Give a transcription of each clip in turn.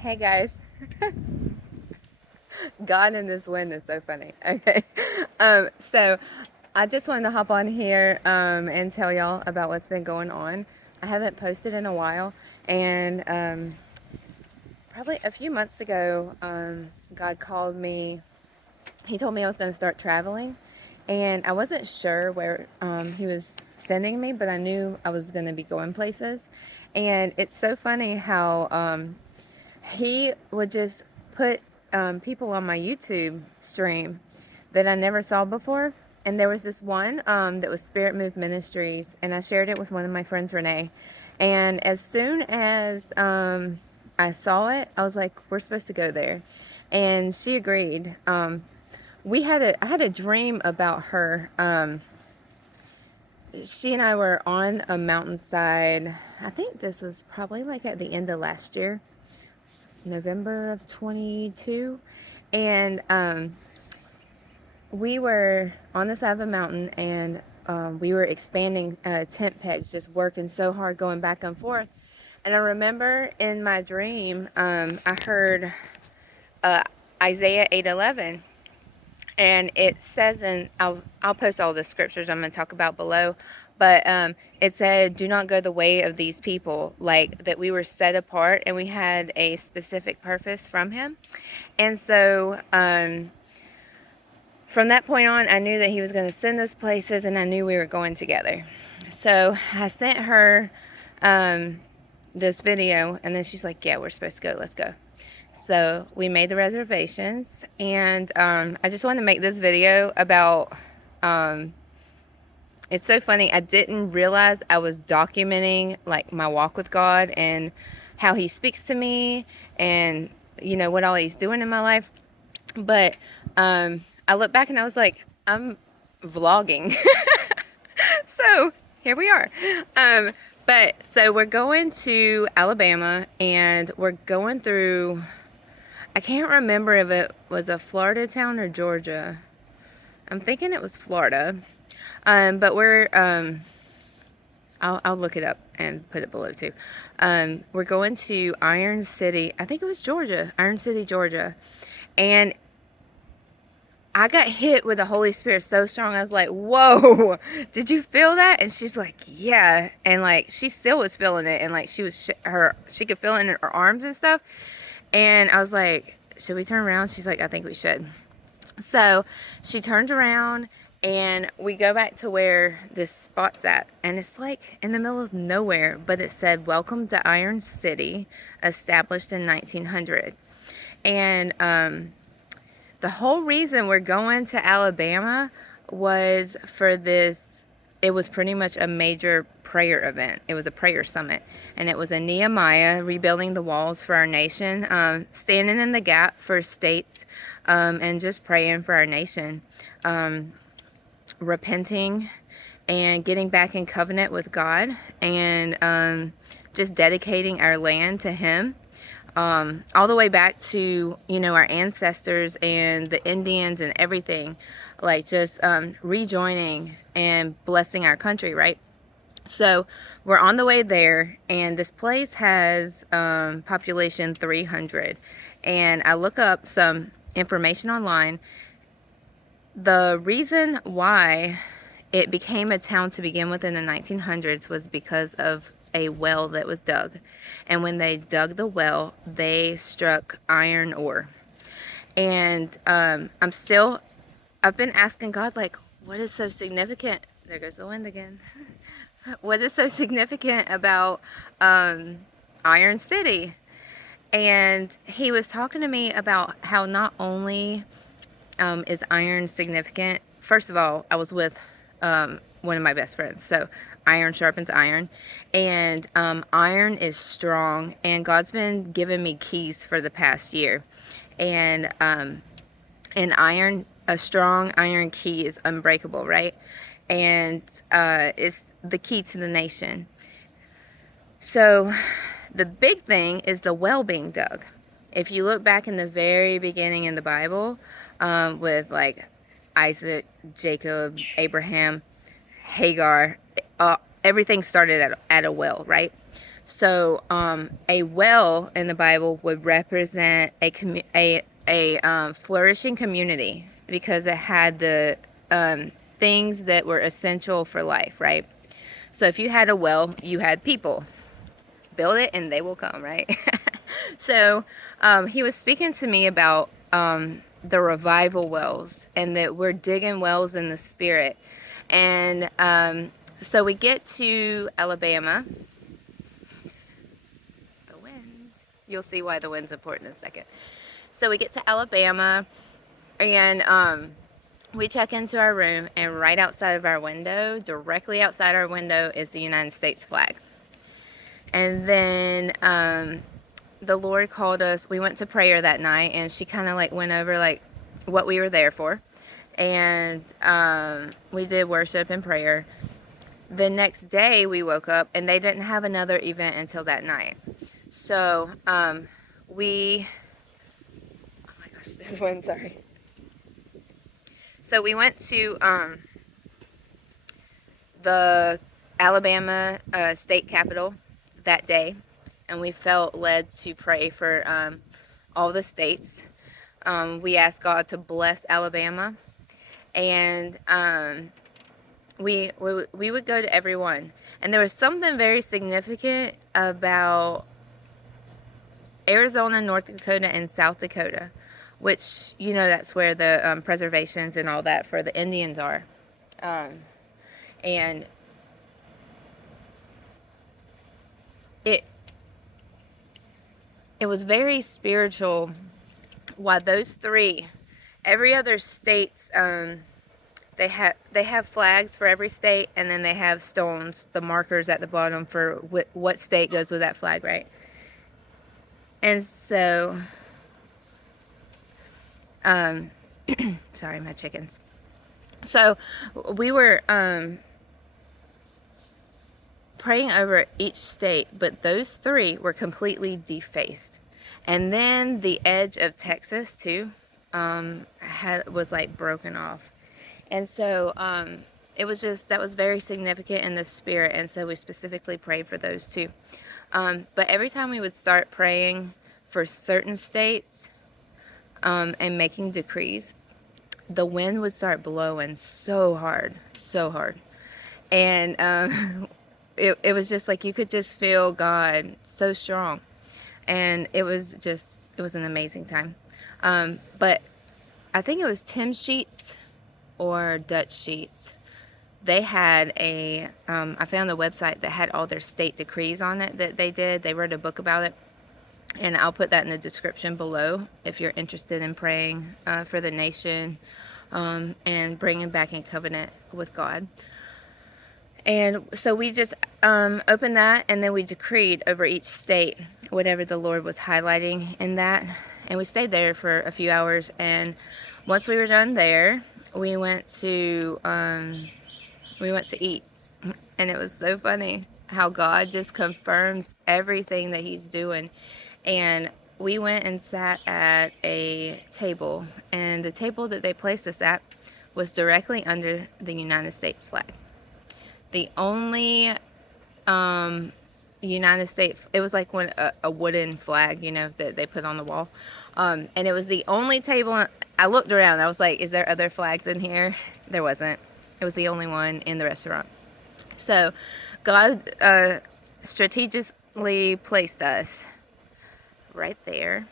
Hey guys, God in this wind is so funny. Okay, so I just wanted to hop on here and tell y'all about what's been going on. I haven't posted in a while, and probably a few months ago, God called me. He told me I was going to start traveling, and I wasn't sure where He was sending me, but I knew I was going to be going places. And it's so funny how he would just put people on my YouTube stream that I never saw before. And there was this one that was Spirit Move Ministries, and I shared it with one of my friends, Renee. And as soon as I saw it, I was like, "We're supposed to go there," and she agreed. I had a dream about her. She and I were on a mountainside. I think this was probably like at the end of last year, November of 22, and we were on the side of a mountain, and we were expanding tent pegs, just working so hard, going back and forth. And I remember in my dream, I heard uh, Isaiah 8:11, and it says, and I'll post all the scriptures I'm going to talk about below, but it said, "Do not go the way of these people," like that we were set apart and we had a specific purpose from Him. And so from that point on, I knew that He was going to send us places, and I knew we were going together. So I sent her this video, and then she's like, "Yeah, we're supposed to go. Let's go." So we made the reservations, and I just wanted to make this video about. It's so funny. I didn't realize I was documenting like my walk with God and how He speaks to me, and what all He's doing in my life. But I look back and I was like, I'm vlogging. So here we are. But so we're going to Alabama, and we're going through, I can't remember if it was a Florida town or Georgia. I'm thinking it was Florida. But I'll look it up and put it below too. We're going to Iron City. I think it was Georgia, Iron City, Georgia. And I got hit with the Holy Spirit so strong. I was like, "Whoa, did you feel that?" And she's like, "Yeah." And like, she still was feeling it. And like, she could feel it in her arms and stuff. And I was like, "Should we turn around?" She's like, "I think we should." So she turned around, and we go back to where this spot's at. And it's like in the middle of nowhere, but it said, "Welcome to Iron City, established in 1900. And the whole reason we're going to Alabama was for this. It was pretty much a major prayer event. It was a prayer summit, and it was a Nehemiah rebuilding the walls for our nation, standing in the gap for states, and just praying for our nation, repenting and getting back in covenant with God, and just dedicating our land to Him. All the way back to, our ancestors and the Indians and everything, like just rejoining and blessing our country, right? So we're on the way there, and this place has population 300. And I look up some information online. The reason why it became a town to begin with in the 1900s was because of a well that was dug. And when they dug the well, they struck iron ore. And I've been asking God, like, what is so significant? There goes the wind again. What is so significant about Iron City? And He was talking to me about how not only is iron significant. First of all, I was with one of my best friends. So iron sharpens iron. And iron is strong. And God's been giving me keys for the past year. And a strong iron key is unbreakable, right? And it's the key to the nation. So the big thing is the well being dug. If you look back in the very beginning in the Bible, with like Isaac, Jacob, Abraham, Hagar, everything started at a well, right? So a well in the Bible would represent a flourishing community because it had the things that were essential for life, right? So if you had a well, you had people. Build it and they will come, right? So he was speaking to me about the revival wells, and that we're digging wells in the spirit. And so we get to Alabama. The wind. You'll see why the wind's important in a second. So we get to Alabama, and we check into our room, and right outside of our window, directly outside our window, is the United States flag. And then the Lord called us. We went to prayer that night, and she kind of like went over like what we were there for. And we did worship and prayer. The next day we woke up, and they didn't have another event until that night. So oh my gosh, this one, sorry. So we went to the Alabama state capitol that day, and we felt led to pray for all the states. We asked God to bless Alabama, and we would go to every one. And there was something very significant about Arizona, North Dakota, and South Dakota, which, you know, that's where the preservations and all that for the Indians are. And it was very spiritual. Why those three, every other state's they have flags for every state, and then they have stones, the markers at the bottom for what state goes with that flag, right? And so sorry, my chickens. So we were praying over each state, but those three were completely defaced. And then the edge of Texas too was like broken off. And so it was just, that was very significant in the spirit, and so we specifically prayed for those two. But every time we would start praying for certain states and making decrees, the wind would start blowing so hard, so hard. And it was just like you could just feel God so strong. And it was an amazing time. But I think it was Tim Sheets or Dutch Sheets. They had I found a website that had all their state decrees on it that they did. They wrote a book about it. And I'll put that in the description below if you're interested in praying for the nation and bringing back in covenant with God. And so we just opened that, and then we decreed over each state whatever the Lord was highlighting in that. And we stayed there for a few hours. And once we were done there, we went to eat. And it was so funny how God just confirms everything that He's doing. And we went and sat at a table, and the table that they placed us at was directly under the United States flag. The only United States, it was like a wooden flag, you know, that they put on the wall. And it was the only table. I looked around. I was like, is there other flags in here? There wasn't. It was the only one in the restaurant. So God strategically placed us right there.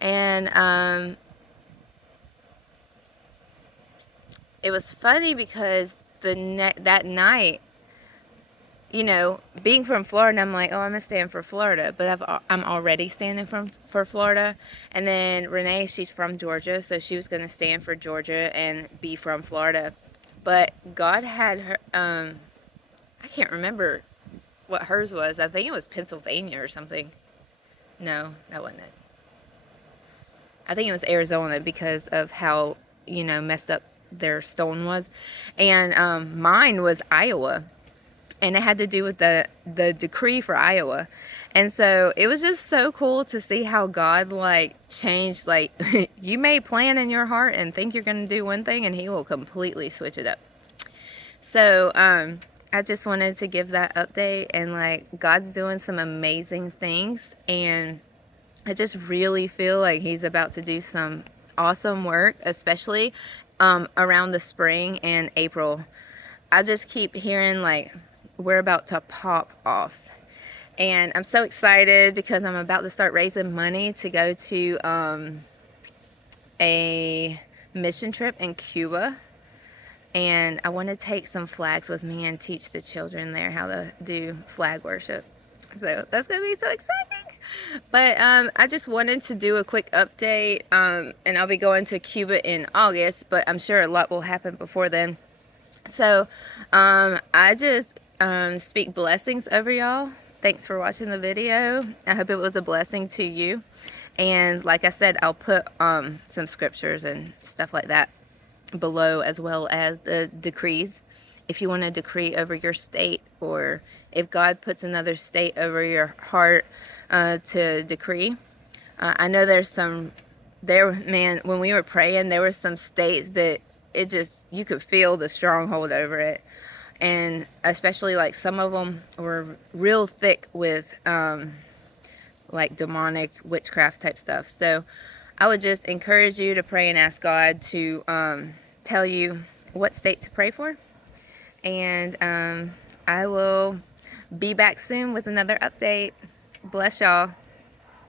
And it was funny because that night, you know, being from Florida, I'm like, oh, I'm gonna stand for Florida, but I'm already standing for Florida. And then Renee, she's from Georgia, so she was gonna stand for Georgia and be from Florida. But God had her. I can't remember what hers was. I think it was Pennsylvania or something. No, that wasn't it. I think it was Arizona because of how, you know, messed up their stone was. And mine was Iowa. And it had to do with the decree for Iowa. And so it was just so cool to see how God like changed. Like you may plan in your heart and think you're going to do one thing, and He will completely switch it up. So I just wanted to give that update, and like God's doing some amazing things, and I just really feel like he's about to do some awesome work, especially around the spring and April. I just keep hearing like we're about to pop off. And I'm so excited because I'm about to start raising money to go to a mission trip in Cuba. And I want to take some flags with me and teach the children there how to do flag worship. So that's going to be so exciting. But I just wanted to do a quick update. And I'll be going to Cuba in August, but I'm sure a lot will happen before then. So I just speak blessings over y'all. Thanks for watching the video. I hope it was a blessing to you. And like I said, I'll put some scriptures and stuff like that below, as well as the decrees. If you want to decree over your state, or if God puts another state over your heart to decree. I know there's some, man, when we were praying, there were some states that it just, you could feel the stronghold over it. And especially like some of them were real thick with like demonic witchcraft type stuff. So I would just encourage you to pray and ask God to tell you what state to pray for. And I will be back soon with another update. Bless y'all.